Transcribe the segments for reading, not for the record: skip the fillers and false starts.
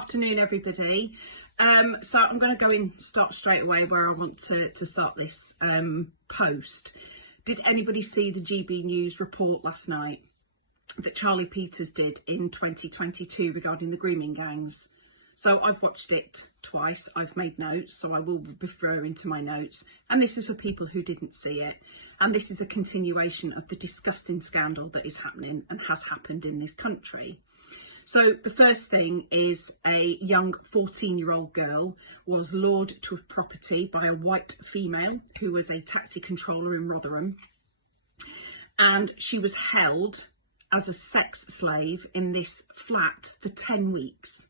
Afternoon, everybody. So I'm going to start straight away where I want to start this post. Did anybody see the GB News report last night that Charlie Peters did in 2022 regarding the grooming gangs? So I've watched it twice. I've made notes, so I will be referring to my notes. And this is for people who didn't see it. And this is a continuation of the disgusting scandal that is happening and has happened in this country. So the first thing is a young 14-year-old girl was lured to a property by a white female who was a taxi controller in Rotherham. And she was held as a sex slave in this flat for 10 weeks.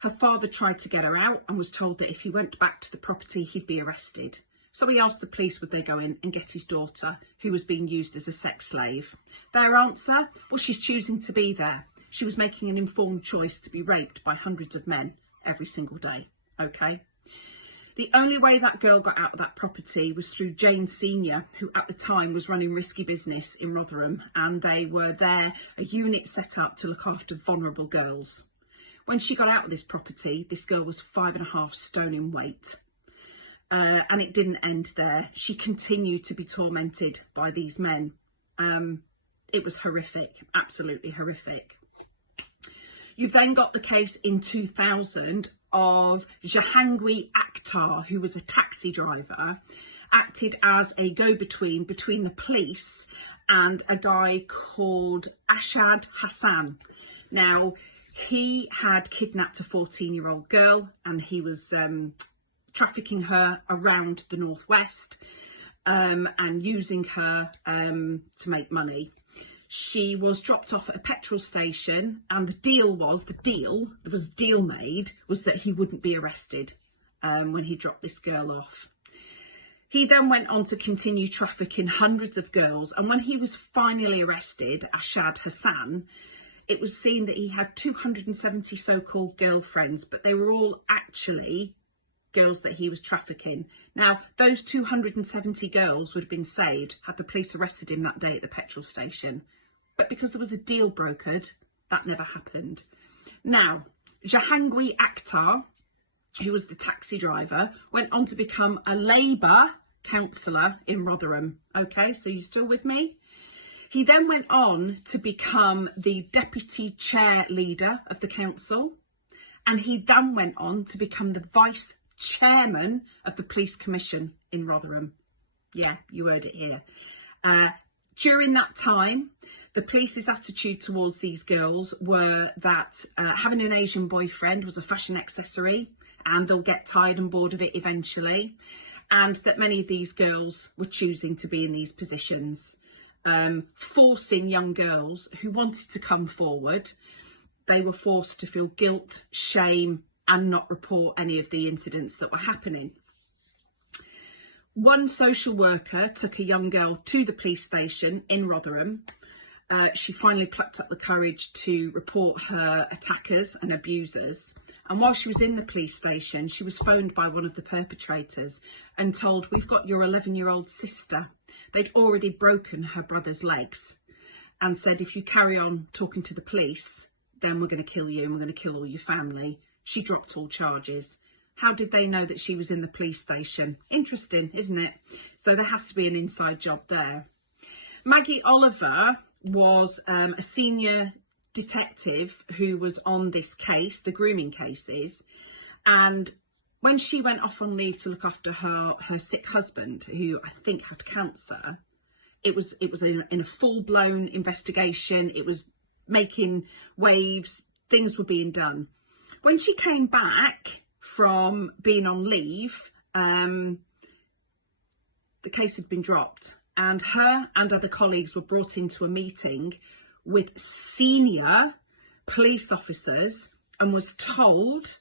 Her father tried to get her out and was told that if he went back to the property, he'd be arrested. So he asked the police would they go in and get his daughter, who was being used as a sex slave. Their answer? Well, she's choosing to be there. She was making an informed choice to be raped by hundreds of men every single day, okay? The only way that girl got out of that property was through Jane Senior, who at the time was running Risky Business in Rotherham, and they were there, a unit set up to look after vulnerable girls. When she got out of this property, this girl was 5.5 stone in weight. And it didn't end there. She continued to be tormented by these men. It was horrific, absolutely horrific. You've then got the case in 2000 of Jahangir Akhtar, who was a taxi driver, acted as a go-between between the police and a guy called Ashad Hassan. Now, he had kidnapped a 14-year-old girl and he was trafficking her around the northwest and using her to make money. She was dropped off at a petrol station, and the deal was that he wouldn't be arrested when he dropped this girl off. He then went on to continue trafficking hundreds of girls, and when he was finally arrested, Ashad Hassan, it was seen that he had 270 so-called girlfriends, but they were all actually girls that he was trafficking. Now, those 270 girls would have been saved had the police arrested him that day at the petrol station. But because there was a deal brokered, that never happened. Now, Jahangir Akhtar, who was the taxi driver, went on to become a Labour councillor in Rotherham. Okay, so you still with me? He then went on to become the deputy chair leader of the council. And he then went on to become the vice chairman of the police commission in Rotherham. Yeah, you heard it here. During that time, the police's attitude towards these girls were that having an Asian boyfriend was a fashion accessory and they'll get tired and bored of it eventually, and that many of these girls were choosing to be in these positions, forcing young girls who wanted to come forward. They were forced to feel guilt, shame, and not report any of the incidents that were happening. One social worker took a young girl to the police station in Rotherham. She finally plucked up the courage to report her attackers and abusers. And while she was in the police station, she was phoned by one of the perpetrators and told, "We've got your 11-year-old sister." They'd already broken her brother's legs and said, "If you carry on talking to the police, then we're going to kill you and we're going to kill all your family." She dropped all charges. How did they know that she was in the police station? Interesting, isn't it? So there has to be an inside job there. Maggie Oliver was a senior detective who was on this case, the grooming cases. And when she went off on leave to look after her sick husband, who I think had cancer, it was in a full-blown investigation. It was making waves. Things were being done. When she came back from being on leave, the case had been dropped, and her and other colleagues were brought into a meeting with senior police officers and was told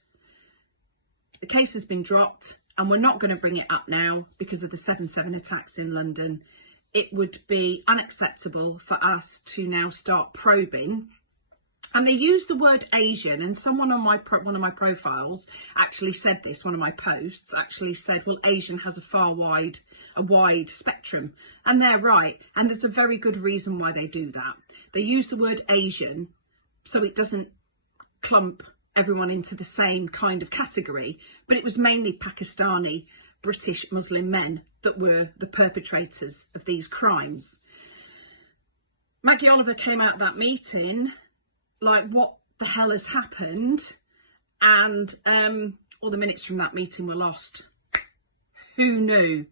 the case has been dropped and we're not going to bring it up now because of the 7/7 attacks in London. It would be unacceptable for us to now start probing. And they used the word Asian, and someone on one of my profiles actually said this, one of my posts actually said, well, Asian has a wide spectrum. And they're right. And there's a very good reason why they do that. They use the word Asian so it doesn't clump everyone into the same kind of category, but it was mainly Pakistani, British Muslim men that were the perpetrators of these crimes. Maggie Oliver came out of that meeting like, what the hell has happened? And all the minutes from that meeting were lost. Who knew?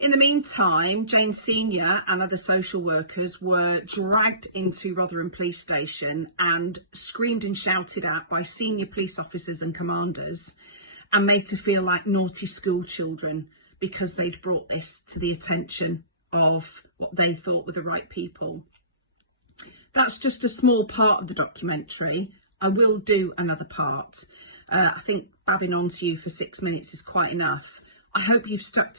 In the meantime, Jane Senior and other social workers were dragged into Rotherham Police Station and screamed and shouted at by senior police officers and commanders, and made to feel like naughty school children because they'd brought this to the attention of what they thought were the right people. That's just a small part of the documentary. I will do another part. I think babbing on to you for 6 minutes is quite enough. I hope you've stuck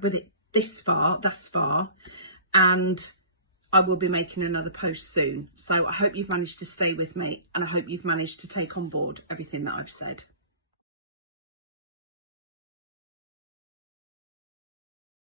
with it thus far, and I will be making another post soon. So I hope you've managed to stay with me, and I hope you've managed to take on board everything that I've said.